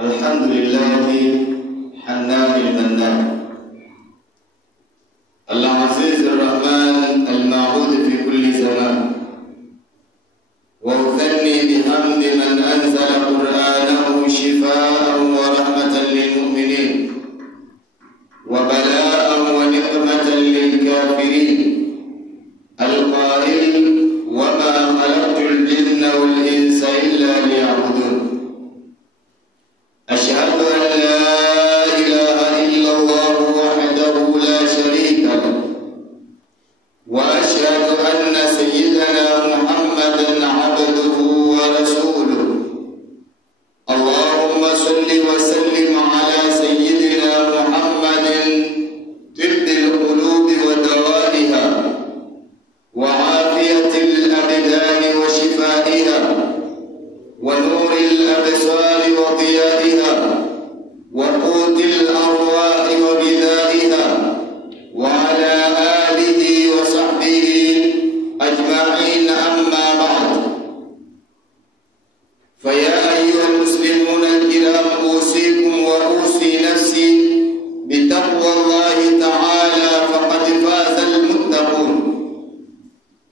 الحمد لله حنان المنان العزيز الرحمن المعبود في كل زمان، وأثني بحمد من أنزل قرآنه شفاء ورحمة للمؤمنين وبلاء ونقمة للكافرين، القائل وما خلقت الجن والإنس إلا ليعبدون. أشهد أن لا إله إلا الله وحده لا شريك له، وأشهد أن سيدنا محمدا عبده ورسوله. اللهم صل وسلم على سيدنا محمد طب القلوب ودوائها وعافية الأبدان وشفائها ونور الأبصار وضيائها وقوت الأرواح وغذائها، وعلى آله وصحبه أجمعين. أما بعد، فيا أيها المسلمون الكرام، أوصيكم وأوصي نفسي بتقوى الله تعالى، فقد فاز المتقون.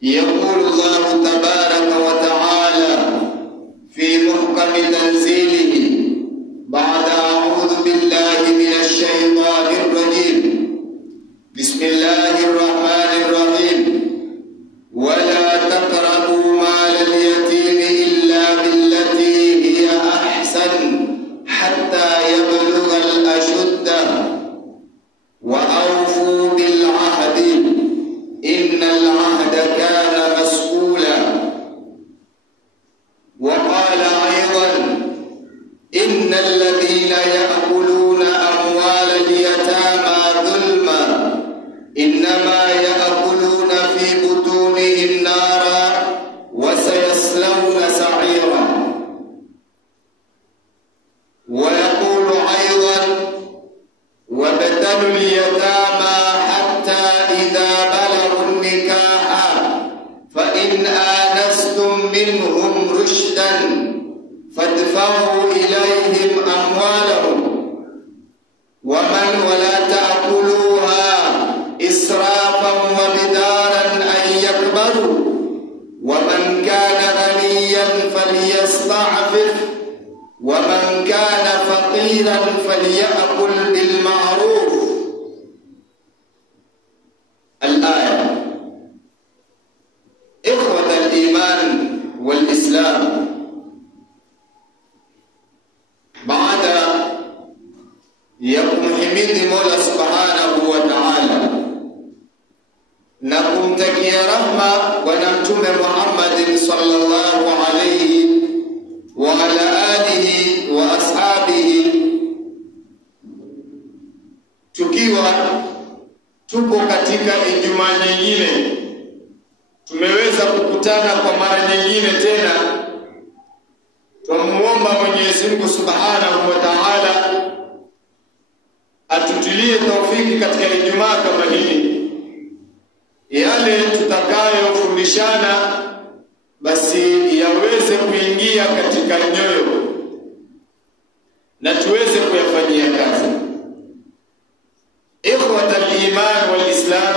يقول الله تبارك وتعالى في محكم تنزيله بعد أعوذ بالله من الشيطان الرجيم، بسم الله الرحمن الرحيم: ولا تقربوا مال اليتيم إلا بالتي هي أحسن حتى يبلغ الأشد وأوفوا بالعهد إن العهد كان مسؤولا. وقال أيضا: إن الذين يأكلون أموال اليتامى ظلما إنما يأكلون في بطونهم نارا وسيصلون سعيرا. ويقول أيضا: وابتلوا اليتامى حتى إذا بلغوا النكاح فإن آنستم منهم رشدا فادفعوا إليهم أموالهم ولا تأكلوها إسرافا وبدارا أن يكبروا، ومن كان غنيا فليستعفف ومن كان فقيرا فليأكل بالمعروف. الآية. إخوة الإيمان والإسلام، بعد kumhimidi Mola Subhanahu wa Ta'ala na kumtakia rahma Bwana Mtume Muhammad sallallahu alayhi wa ala alihi wa ashabihi, tukiwa tupo katika Ijumaa nyingine, tumeweza kukutana kwa mara nyingine tena. Tumuomba Mwenyezi Mungu Subhanahu wa Ta'ala atutilie taufiki katika Ijumaa kama hili, yale tutakayofundishana basi yaweze kuingia katika nyoyo na tuweze kuyafanyia kazi. Ikhwatal iman wal islam,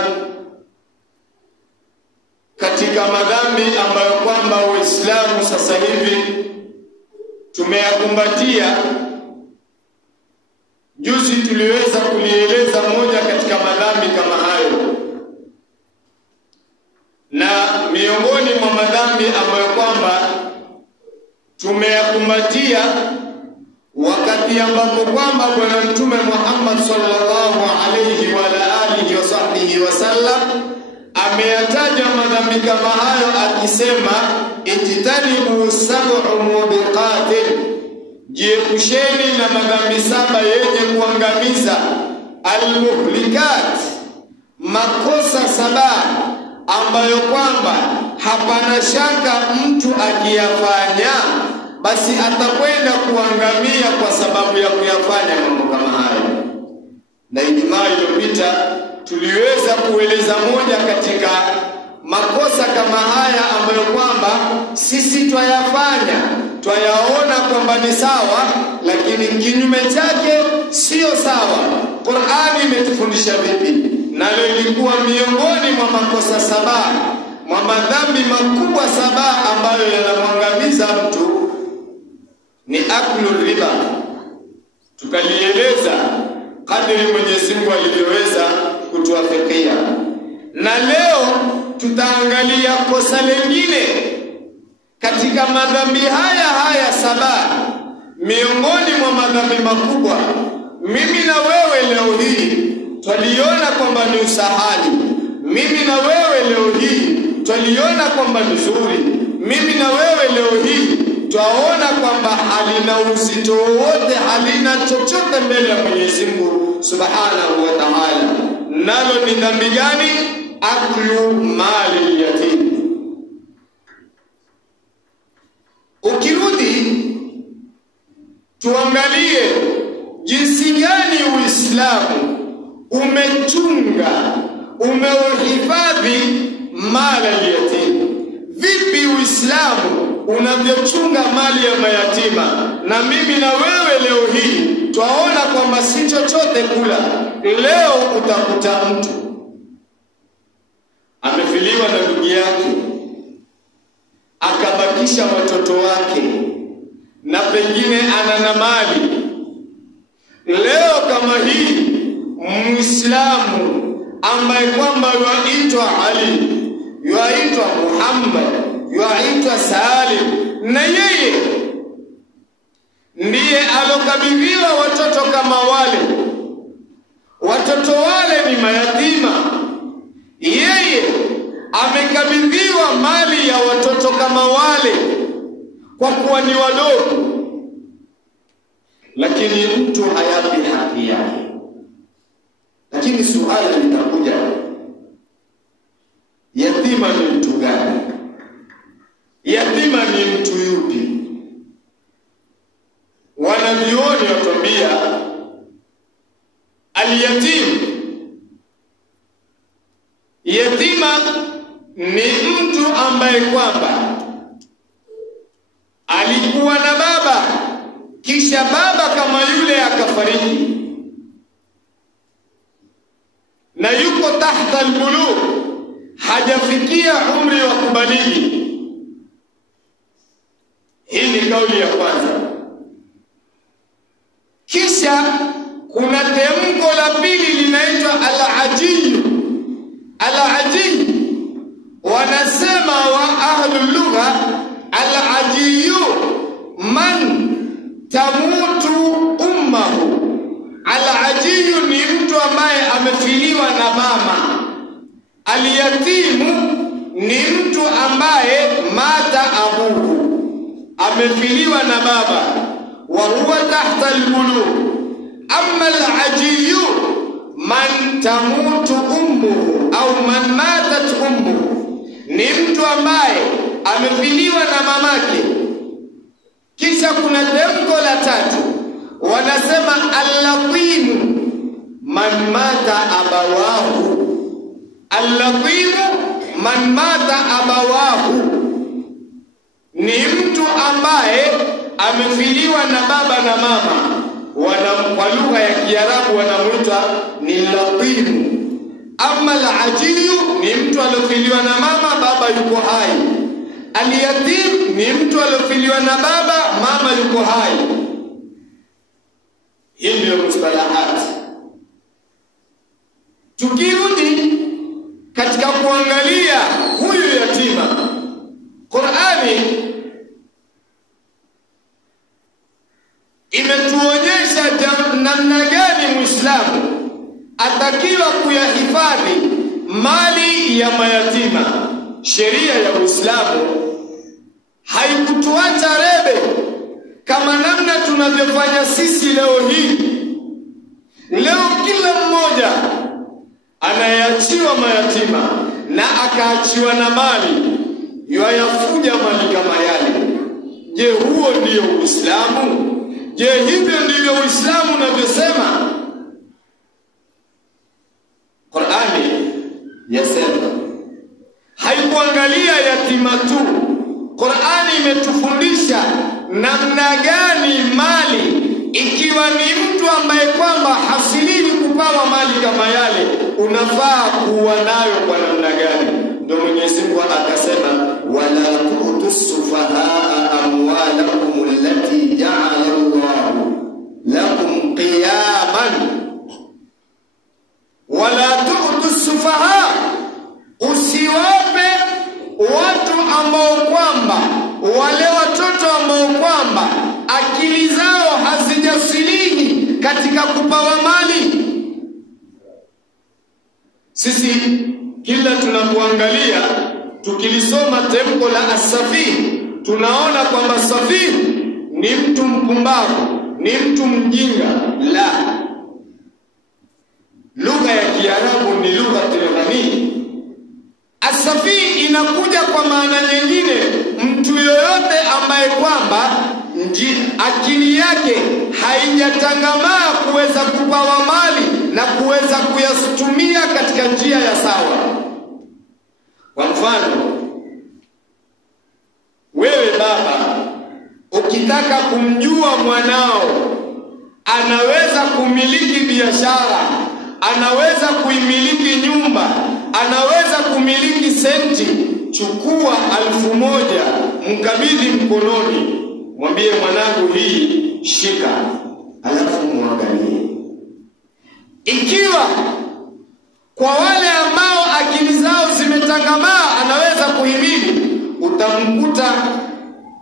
katika madhambi ambayo kwamba Uislamu sasa hivi tumeyakumbatia, juzi tuliweza kulieleza moja katika madhambi kama hayo, na miongoni mwa madhambi ambayo kwamba tumeyakumbatia wakati ambapo kwamba Bwana Mtume Muhammad sallallahu alayhi wa alihi wa sahbihi wasallam ameyataja madhambi kama hayo akisema: ijtanibu sab'u mubiqatin, jiepusheni na madhambi saba yenye kuangamiza. Almuhlikat, makosa saba ambayo kwamba hapana shaka mtu akiyafanya basi atakwenda kuangamia kwa sababu ya kuyafanya mambo kama hayo. Na Ijumaa iliyopita tuliweza kueleza moja katika makosa kama haya ambayo kwamba sisi twayafanya twayaona kwamba ni sawa, lakini kinyume chake sio sawa. Qur'ani imetufundisha vipi? Nalo ilikuwa miongoni mwa makosa saba, mwa madhambi makubwa saba ambayo yanamwangamiza mtu ni aklu riba. Tukalieleza kadri Mwenyezi Mungu alivyoweza kutuwafikia. Na leo tutaangalia kosa lingine katika madhambi haya saba, miongoni mwa madhambi makubwa. Mimi na wewe leo hii twaliona kwamba ni usahali. Mimi na wewe leo hii twaliona kwamba ni zuri. Mimi na wewe leo hii twaona kwamba halina uzito wote, halina chochote mbele ya Mwenyezi Mungu Subhanahu wa Ta'ala. Nalo ni dhambi gani? Aklu mali yatim. Ukirudi tuangalie jinsi gani Uislamu umechunga, umeuhifadhi mali yatim. Vipi Uislamu unavyochunga mali ya mayatima? Na mimi na wewe leo hii twaona kwamba si chochote kula. Leo utakuta mtu amefiliwa na ndugu yake, akabakisha watoto wake, na pengine ana na mali. Leo kama hii Muislamu ambaye kwamba yuaitwa Ali, yuaitwa Muhammad, yuaitwa Salim, na yeye ndiye alokabidhiwa watoto kama wale. Watoto wale ni mayatima, yeye amekabidhiwa mali ya watoto kama wale kwa kuwa ni wadogo, lakini mtu hayapi haki yake. Lakini suala linakuja, yatima ni mtu gani? Yatima ni mtu yupi? Wanavyuoni watuambia al-yatim, yatima ni mtu ambaye kwamba alikuwa na baba, kisha baba kama yule akafariki, na yuko tahta al-bulugh, hajafikia umri wa kubaligi. Hii ni kauli ya kwanza. Kisha kuna temko la pili linaitwa al-ajiyu. Al-ajiyu wanasema wa ahlul lugha, al-ajiyu man tamutu ummahu. Al-ajiyu ni mtu ambaye amefiliwa na mama. Al-yatimu ni mtu ambaye mata abuhu, amefiliwa na baba, wa huwa tahta al-bulugh. Amma al-ajiyu man tamutu ummuhu au man matat ummuhu, ni mtu ambaye amefiliwa na mamake. Kisha kuna temko la tatu, wanasema al-latimu man mata abawahu. Al-latimu man mata abawahu ni mtu ambaye amefiliwa na baba na mama. Kwa lugha ya Kiarabu wanamuita ni latimu. Ama al-ajiyu ni mtu aliyofiliwa na mama, baba yuko hai. Al-yatim ni mtu aliyofiliwa na baba, mama yuko hai. Hii ndio mustalahat. Tukirudi katika kuangalia huyu yatima, Qur'ani imetuonyesha namna gani Muislamu atakiwa kuyahifadhi mali ya mayatima. Sheria ya Uislamu haikutuacha rebe kama namna tunavyofanya sisi leo hii. Leo kila mmoja anayeachiwa mayatima na akaachiwa na mali, yayafuja mali kama yale. Je, huo ndio Uislamu? Je, hivyo ndivyo Uislamu unavyosema? Qur'ani yasema haikuangalia yatima tu. Qur'ani imetufundisha namna gani mali, ikiwa ni mtu ambaye kwamba hasilini kupawa mali kama yale, unafaa kuwa nayo kwa namna gani? Ndio Mwenyezi Mungu akasema, wala tu'tusufahaa amwalakum allati ja'ala Allahu lakum qiyaman, wala tu'tusufahaa, usiwape watu ambao kwamba, wale watoto ambao kwamba akili zao hazijasilihi katika kupawa mali. Sisi kila tunapoangalia, tukilisoma temko la As-Safih, tunaona kwamba Safih ni mtu mpumbavu, ni mtu mjinga. La, lugha ya Kiarabu ni lugha ghani. As-Safih inakuja kwa maana nyingine, mtu yoyote ambaye kwamba akili yake haijatangamaa kuweza kupawa mali na kuweza kuyatumia katika njia ya sawa. Kwa mfano, wewe baba ukitaka kumjua mwanao anaweza kumiliki biashara, anaweza kuimiliki nyumba, anaweza kumiliki senti, chukua 1000 mkabidhi mkononi, mwambie mwanangu, hii shika, alafu muangalie. Ikiwa kwa wale ambao akili zao zimetangamaa anaweza kuhimili, utamkuta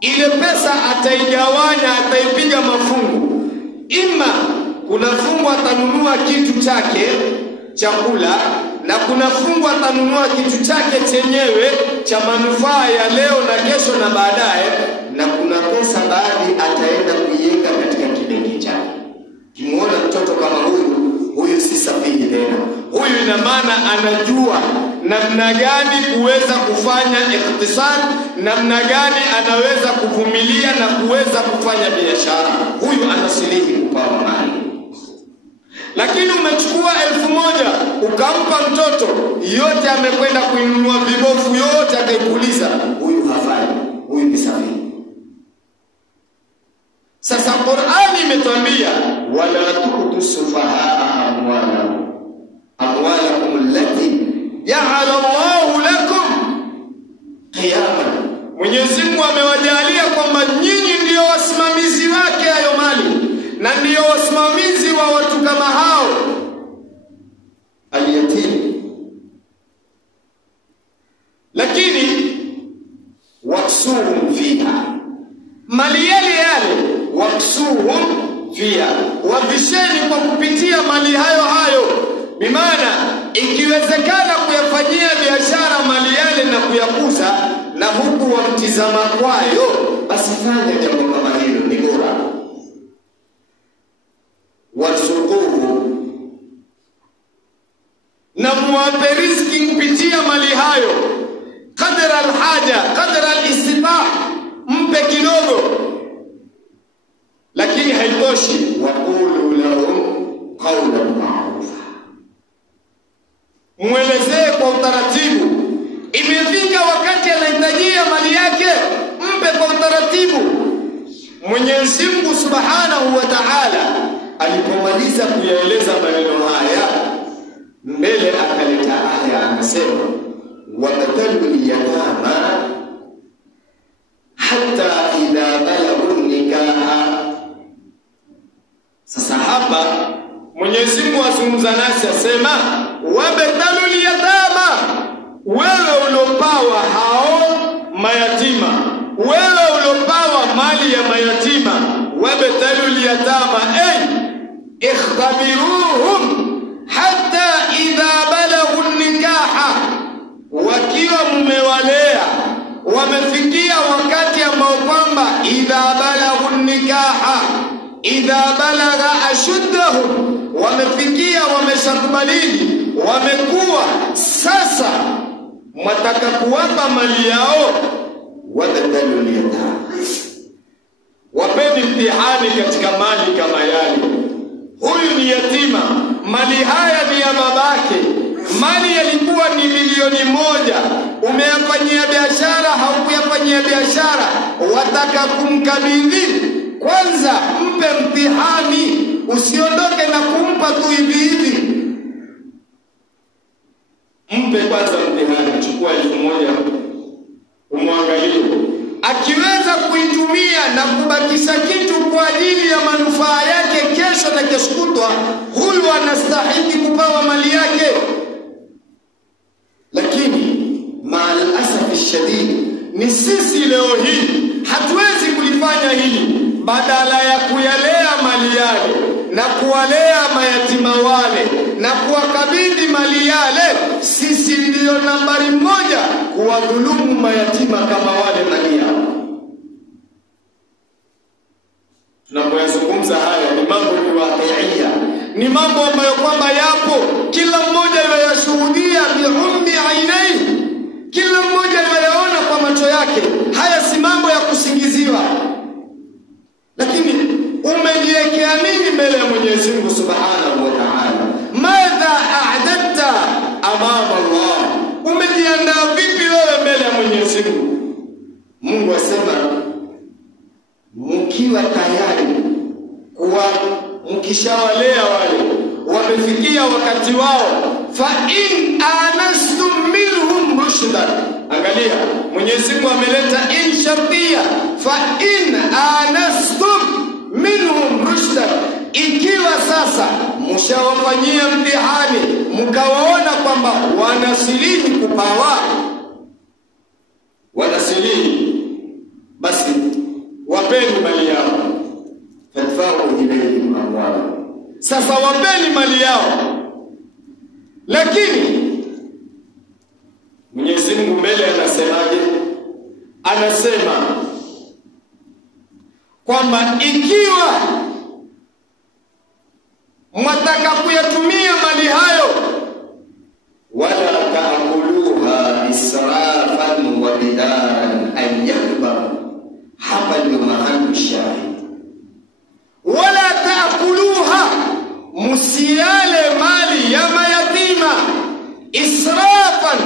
ile pesa ataigawanya, ataipiga mafungu. Ima kuna fungu atanunua kitu chake chakula, na kuna fungu atanunua kitu chake chenyewe cha manufaa ya leo na kesho na baadaye, na kuna pesa baadhi ataenda kuiweka katika kibenki chake. Kimuona mtoto kama huyu si safihi tena. Huyu ina maana anajua namna gani kuweza kufanya ikhtisad, namna gani anaweza kuvumilia na kuweza kufanya biashara. Huyu anasilihi kupawa mali. Lakini umechukua 1000 ukampa mtoto, yote amekwenda kuinunua vibofu, yote akaipuliza, huyu hafai, huyu ni safihi. Sasa Qur'ani imetuambia, wala tu'tusufahaa amwalakum allati ja'ala Allahu lakum qiyaman. Mwenyezi Mungu amewajalia kwamba nyinyi ndio wasimamizi wake hayo mali, na ndio wasimamizi wa watu kama hao. Al-yatim, lakini waksuhum fiha, mali yale waksuhum fiha, wavisheni kwa kupitia mali hayo. Bimaana ikiwezekana kuyafanyia biashara mali yale na kuyakuza, na huku wamtizama kwayo, basi fanya jambo kama hilo, ni bora. Warzuquhu, na muwape riziki kupitia mali hayo, qadra alhaja, qadra alistita', mpe kidogo. Lakini haitoshi, waqulu lahum qawlan ma'rufa, mwelezee kwa utaratibu. Imefika wakati anahitajia mali yake, mpe kwa utaratibu. Mwenyezi Mungu Subhanahu wa Ta'ala alipomaliza kuyaeleza maneno haya, mbele akaleta aya, akasema, wabtalul yatama hatta idha balagu nikaha. Sasa hapa Mwenyezi Mungu azungumza nasi, asema wabtalul yatama, wewe ulopawa hao mayatima, wewe ulopawa mali ya mayatima, wabtalul yatama ay ikhtabiruhum hatta idha balagu nikaha, wakiwa mmewalea wamefikia wakati ambao kwamba idha balagu nikaha, idha balagha ashuddahum, wamefikia, wameshakubalini, wamekuwa, sasa mwataka kuwapa mali yao, wabtalul yatama, wapeni mtihani katika mali kama yale. Huyu ni yatima, mali haya ni ya babake, mali yalikuwa ni 1,000,000, umeyafanyia biashara, haukuyafanyia biashara, wataka kumkabidhi, kwanza mpe mtihani, usiondoke na kumpa tu hivi hivi. Mpe kwanza mtihani, chukua 1000 umwangalie. Akiweza kuitumia na kubakisha kitu kwa ajili ya manufaa yake kesho na kesho kutwa, huyu anastahili kupawa mali yake. Lakini maal asafi shadid, ni sisi leo hii hatuwezi kulifanya hili. Badala ya kuyalea mali yale na kuwalea mayatima wale na kuwakabidhi mali yale, sisi ndio nambari 1 kuwadhulumu mayatima kama wale mali yao. Tunapozungumza haya ni mambo ya waqi'ia, ni mambo ambayo kwamba yapo, kila mmoja anayashuhudia biummi ainai, kila mmoja anayaona kwa macho yake. Haya si mambo ya kusingiziwa. Lakini umejiwekea nini mbele ya Mwenyezi Mungu Subhanahu wa Ta'ala? Madha a'dadta amama Allah, umejiandaa vipi wewe mbele ya Mwenyezi Mungu? Mungu asema mkiwa tayari kuwa mkishawalea wale wamefikia wakati wao, fa in anastum minhum rushdan. Angalia, Mwenyezi Mungu ameleta in shartiya, fa in anastum minhum rushdan. Ikiwa sasa mshawafanyia mtihani, mkawaona kwamba wanasilihi kupawa, wanasilihi, basi wapeni mali yao. Fadfa'u ilayhim amwalahum, sasa wapeni mali yao. Lakini Mwenyezi Mungu mbele anasemaje? Anasema kwamba ikiwa mwataka kuyatumia mali hayo, wala ta'kuluha israfan wa bidaran an yakbar. Hapa ndio mahali shahidi. Wala ta'kuluha, musiale mali ya mayatima israfan,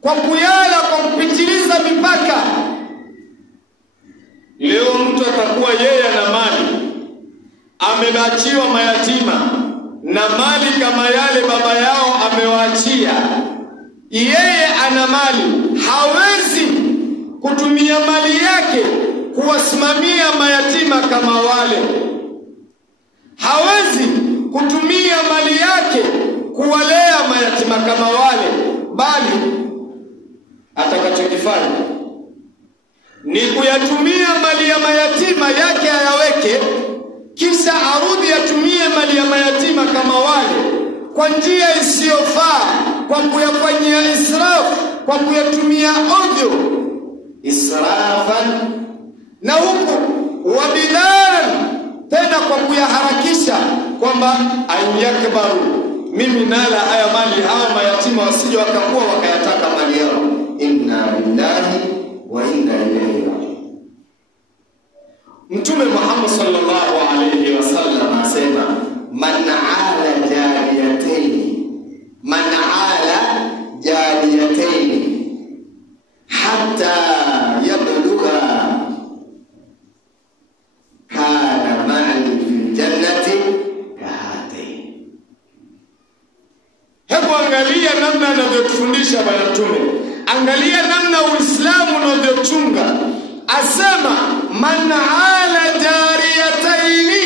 kwa kuyala, kwa kupitiliza mipaka. Leo mtu atakuwa yeye ana mali, amebachiwa mayatima na mali kama yale baba yao amewaachia, yeye ana mali, hawezi kutumia mali yake kuwasimamia mayatima kama wale, hawezi kutumia mali yake kuwalea mayatima kama wale, bali atakachokifanya ni kuyatumia mali ya mayatima yake ayaweke, kisha arudi atumie mali ya mayatima kama wale kwa njia isiyofaa, kwa kuyafanyia israfu, kwa kuyatumia ovyo, israfan, na huku wabidaran, tena kwa kuyaharakisha kwamba ayakbaru, mimi nala haya mali, hawa mayatima wasije wakakuwa wakayataka mali yao. Inna lillahi wa inna ilayhi raji'un. Mtume Muhammad sallallahu alayhi wasallam asema, man ala jariyataini, man ala jariyataini hatta yabluga kana ma'al jannati kahati. Hebu angalia namna anavyotufundisha Bwana Mtume, angalia namna Uislamu unavyochunga. Asema man ala jariyataini,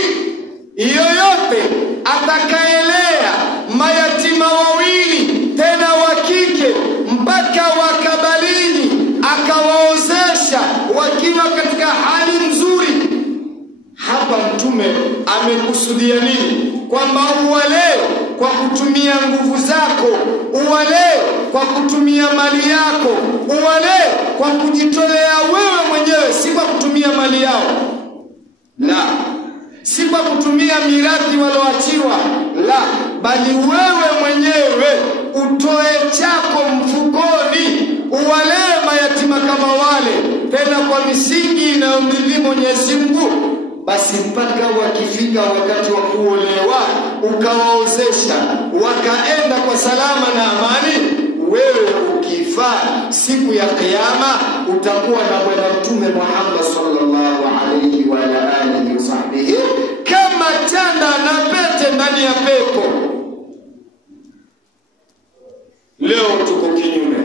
yoyote atakaelea mayatima wawili tena wa kike mpaka wakabalini, akawaozesha wakiwa katika hali nzuri. Hapa Mtume amekusudia nini? Kwamba uwalee kwa kutumia nguvu zako, uwalee kwa kutumia mali yako, uwalee kwa kujitolea wewe mwenyewe, si kwa kutumia mali yao, la, si kwa kutumia mirathi walioachiwa, la, bali wewe mwenyewe utoe chako mfukoni, uwalee mayatima kama wale, tena kwa misingi inayomridhi Mwenyezi Mungu. Basi mpaka wakifika wakati wa kuolewa ukawaozesha, wakaenda kwa salama na amani, wewe ukifa siku ya kiyama utakuwa na bwana Mtume Muhammad sallallahu alayhi wa alihi wasahbihi kama chanda na pete ndani ya pepo. Leo tuko kinyume.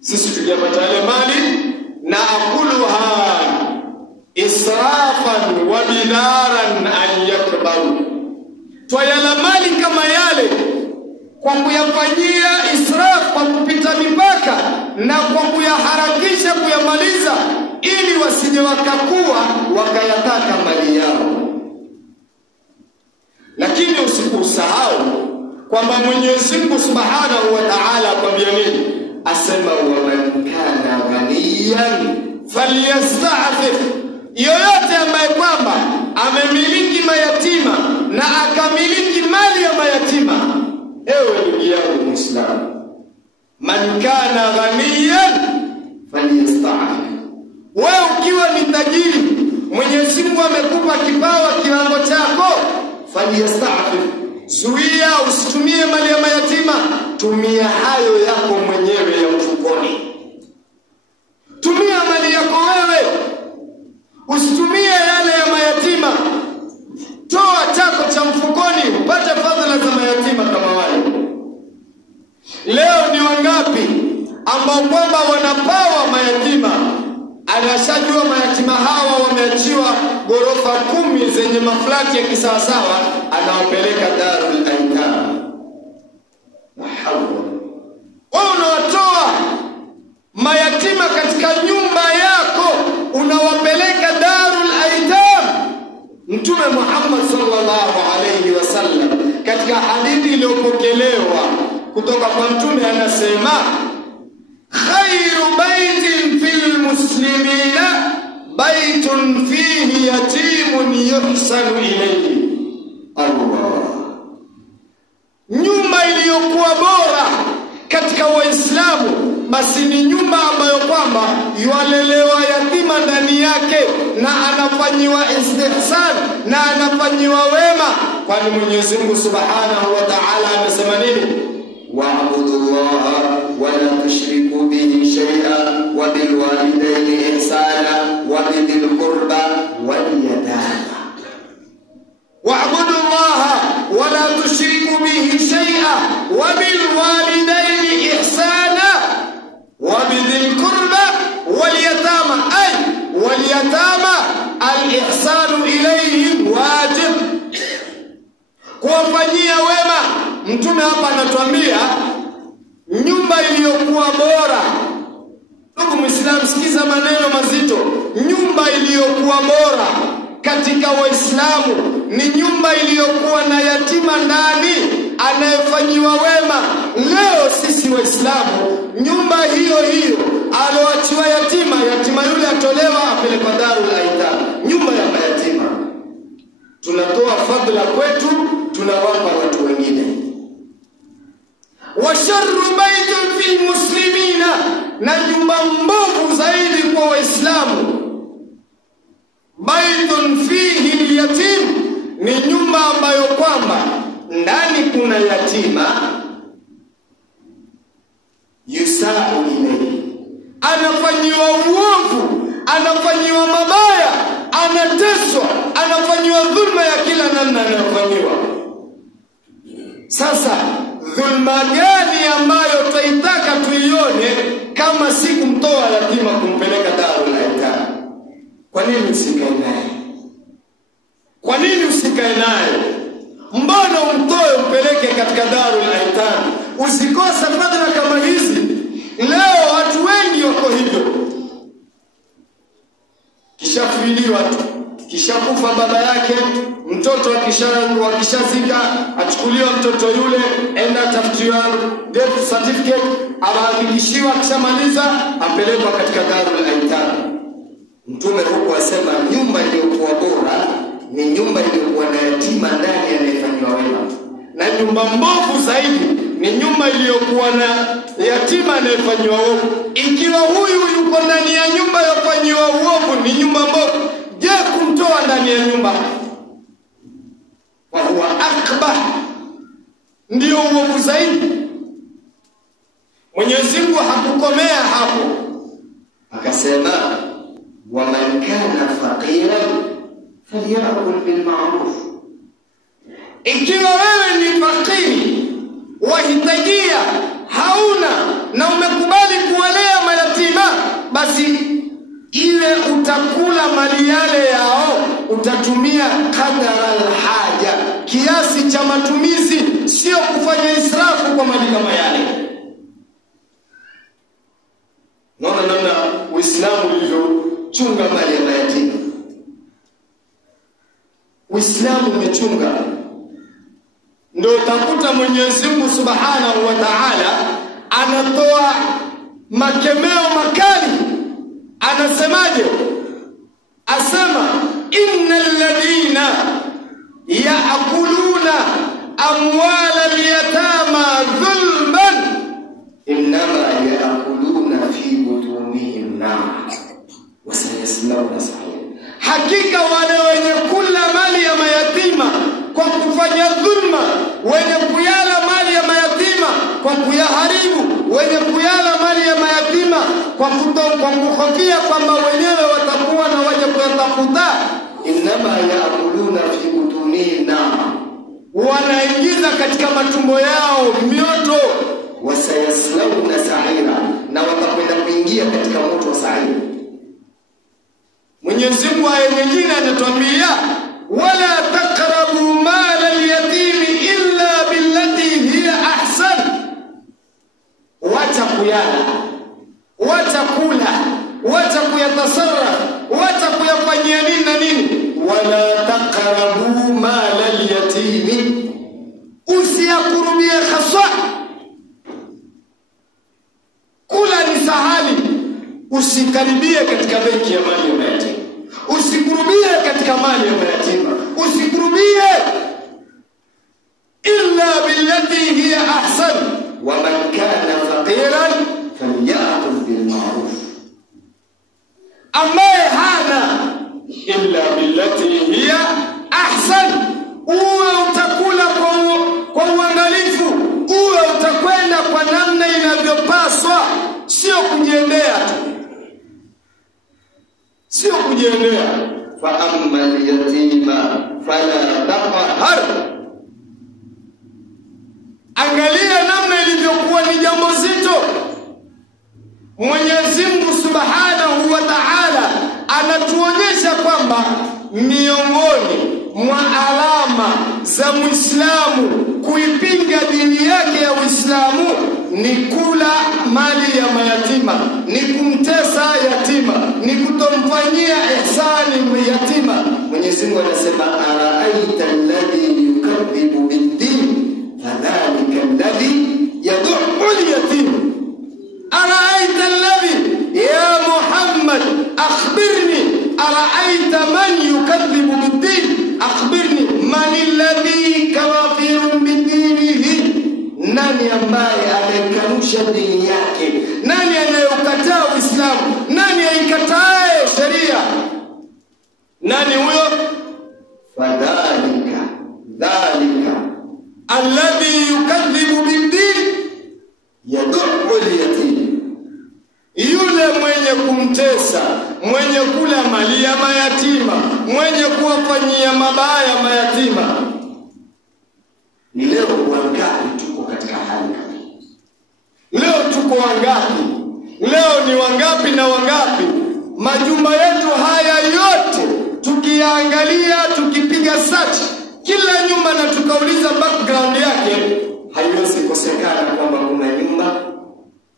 Sisi tukipata ile mali na akuluha israfan wa bidaran an yakbaru, twayala mali kama yale kwa kuyafanyia israf, kwa kupita mipaka na kwa kuyaharakisha kuyamaliza, ili wasije wakakuwa wakayataka mali yao. Lakini usikusahau kwamba Mwenyezi Mungu Subhanahu wa Ta'ala akwambia nini? Asema wa man kana ghaniyan falyasta'fif, yoyote ambaye kwamba amemiliki mayatima na akamiliki mali ya mayatima. Ewe ndugu yangu Muislamu, man kana ghaniyan falyasta'fif, wewe ukiwa ni tajiri, Mwenyezi Mungu amekupa kipawa kiwango chako, falyasta'fif, zuia usitumie mali ya mayatima, tumia hayo yako mwenyewe ya mfukoni. Tumia mali yako wewe, usitumie yale ya mayatima. Toa chako cha mfukoni upate fadhila za mayatima kama wale. Leo ni wangapi ambao kwamba wanapawa mayatima? Anashajua mayatima hawa wameachiwa gorofa 10 zenye maflati ya kisawasawa, anawapeleka Darul Aitam. Wewe unawatoa mayatima katika nyumba yako, unawapeleka Darul Aitam. Mtume Muhammad sallallahu alayhi wasallam katika hadithi iliyopokelewa kutoka kwa Mtume anasema, khairu baitin fil muslimina baitun fihi yatimun yuhsanu ilayhi. Allah, nyumba iliyokuwa bora katika Waislamu basi ni nyumba ambayo kwamba yualelewa yatima ndani yake na anafanyiwa istihsan na anafanyiwa wema. Kwani Mwenyezi Mungu Subhanahu wa Ta'ala amesema nini? Wa'budullaha wa la tushriku bihi shay'an wa bil walidayni ihsana wa bidhil qurba wal yatama. Wa'budullaha wa la tushriku bihi shay'an wa bil walidayni ihsana wa bidhil qurba wal yatama, ay wal yatama al ihsanu ilayhim wajib, kuwafanyia wema. Mtume hapa anatuambia nyumba iliyokuwa bora. Ndugu Muislamu, sikiza maneno mazito. Nyumba iliyokuwa bora katika Waislamu ni nyumba iliyokuwa na yatima ndani anayefanyiwa wema. Leo sisi Waislamu, nyumba hiyo hiyo aloachiwa yatima, yatima yule atolewa apelekwa Darul Aitam, nyumba ya mayatima. Tunatoa fadhila kwetu, tunawapa watu wengine. Wa sharru baitun fil muslimina, na nyumba mbovu zaidi kwa Waislamu, baitun fihi yatim, ni nyumba ambayo kwamba ndani kuna yatima, yusau ilayhi, anafanyiwa uovu, anafanyiwa mabaya, anateswa, anafanyiwa dhulma ya kila namna anayofanyiwa. Sasa dhulma gani ambayo tutaitaka tuione kama si kumtoa yatima kumpeleka Darul Aitam? Kwa nini usikae naye? Kwa nini usikae naye? Mbona umtoe umpeleke katika Darul Aitam? Usikose fadhila kama hizi. Leo watu wengi wako hivyo. Kishafuiliwa tu, kishakufa baba yake, mtoto akishazika, achukuliwa mtoto yule, enda tafutiwa death certificate, abaadhilishiwa, kishamaliza apelekwa katika Darul Aitam. Mtume huko asema nyumba iliyokuwa bora ni nyumba iliyokuwa na yatima ndani anayefanywa wema, na nyumba mbovu zaidi ni nyumba iliyokuwa na yatima anayefanywa uovu. Ikiwa huyu yuko ndani ya nyumba ya kufanywa uovu ni nyumba mbovu, je, kumtoa ndani ya nyumba wa huwa akbar ndio uovu zaidi? Mwenyezi Mungu hakukomea hapo, akasema wa man kana faqiran falyakul bil ma'ruf. Ikiwa wewe ni fakiri, wahitajia, hauna na umekubali kuwalea mayatima, basi ile utakula mali yale yao utatumia kadara al-haja, kiasi cha matumizi, sio kufanya israfu kwa mali kama yale. Naona namna Uislamu ulivyochunga mali ya mayatima. Uislamu umechunga. Ndio utakuta Mwenyezi Mungu Subhanahu wa Ta'ala anatoa makemeo makali. Anasemaje? Asema innal ladina ya'kuluna amwala al-yatama dhulman innama ya'kuluna fi butunihim nar wa sayaslawna sa'ira. Hakika wale wenye kula mali ya mayatima kwa kufanya dhulma, wenye kuyala mali ya mayatima kwa kuyaharibu, wenye kuyala mali ya mayatima kwa kuhofia kwamba wenyewe watakuwa na waje kuyatafuta, innama ya'kuluna fi butunihim nar, wanaingiza katika matumbo yao mioto, wa sayaslawna sa'ira, na watakwenda kuingia katika moto wa sa'ira. Mwenyezi Mungu aya nyingine anatuambia wala taqrabu mala al-yatimi illa billati hiya ahsan. Wacha kuyala, wacha kula, wacha kuyatasarraf, wacha kuyafanyia nini na nini. Wala taqrabu mala al-yatimi, usiyakurubie khaswa. Kula ni sahali, usikaribie katika benki ya mali ya mayatima, usikurubie katika mali ya mayatima, usikurubie illa billati hiya ahsan. Wa man kana faqiran falyakul bil ma'ruf, ambaye hana illa billati hiya ahsan, uwe utakula kwa uangalifu, uwe utakwenda kwa namna inavyopaswa, sio kujiendea tu, sio kujiendea. fa amma al-yatima fala taqhar. Angalia namna ilivyokuwa ni jambo zito. Mwenyezi Mungu Subhanahu wa Ta'ala anatuonyesha kwamba miongoni mwa alama za Muislamu kuipinga dini yake ya Uislamu ni kula mali ya mayatima, ni kumtesa yatima, ni kutomfanyia ihsani yatima. Mwenyezi Mungu anasema araaita alladhi yukaththibu bid-din fadhalika alladhi yad'u al-yatim. Araaita alladhi, ya Muhammad akhbirni, araaita man yukaththibu bid-din, akhbirni man alladhi kafirun bid-dinihi. Nani ambaye anayekanusha dini yake? Nani anayeukataa Uislamu? Nani aikatae sheria? Nani huyo? Fadhalika alladhi yukaththibu bid-din yad'u al-yatim, yule mwenye kumtesa, mwenye kula mali ya mayatima, mwenye kuwafanyia mabaya mayatima. Ni leo wangapi tuko katika hali kama hii? Leo tuko wangapi? Leo ni wangapi na wangapi? Majumba yetu haya yote tukiangalia, tukipiga search kila nyumba na tukauliza background yake, haiwezi kukosekana kwamba kuna nyumba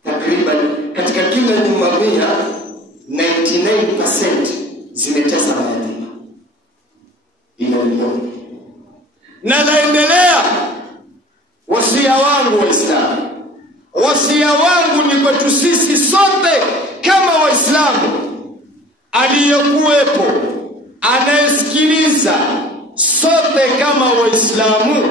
takriban katika kila nyumba 99% zimetesa mayatima. Inaonekana na naendelea. Wasia wangu Waislamu, wasia wangu ni kwetu sisi sote kama Waislamu, aliyekuwepo, anayesikiliza, sote kama Waislamu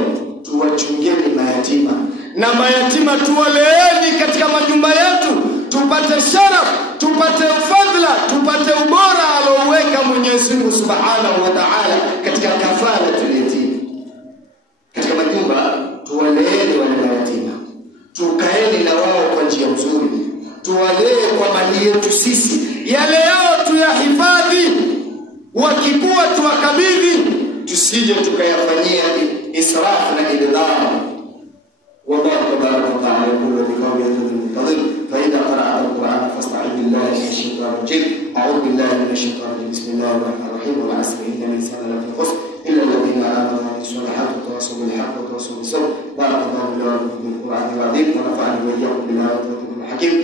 tuwachungeni mayatima, na mayatima tuwaleeni katika majumba yetu, tupate sharaf, tupate fadhila, tupate ubora alioweka Mwenyezi Mungu Subhanahu wa Ta'ala katika kafaratul yatim. Katika majumba tuwaleeni wale mayatima, tukaeni na wao kwa njia nzuri, tuwalee kwa mali yetu sisi, yale yao tuyahifadhi, wakikuwa tuwakabidhi, tusije tukayafanyia israfu na idhara. والله تبارك وتعالى يقول بقول يده المنتظر فإذا قرأت القرآن فاستعذ بالله من الشيطان الرجيم. أعوذ بالله من الشيطان الرجيم. بسم الله الرحمن الرحيم. والعصر إن الإنسان لفي خسر إلا الذين آمنوا وعملوا الصالحات وتواصوا بالحق وتواصوا بالصبر. بارك الله لي ولكم بالقرآن العظيم ونفعني وإياكم بالآيات والذكر الحكيم.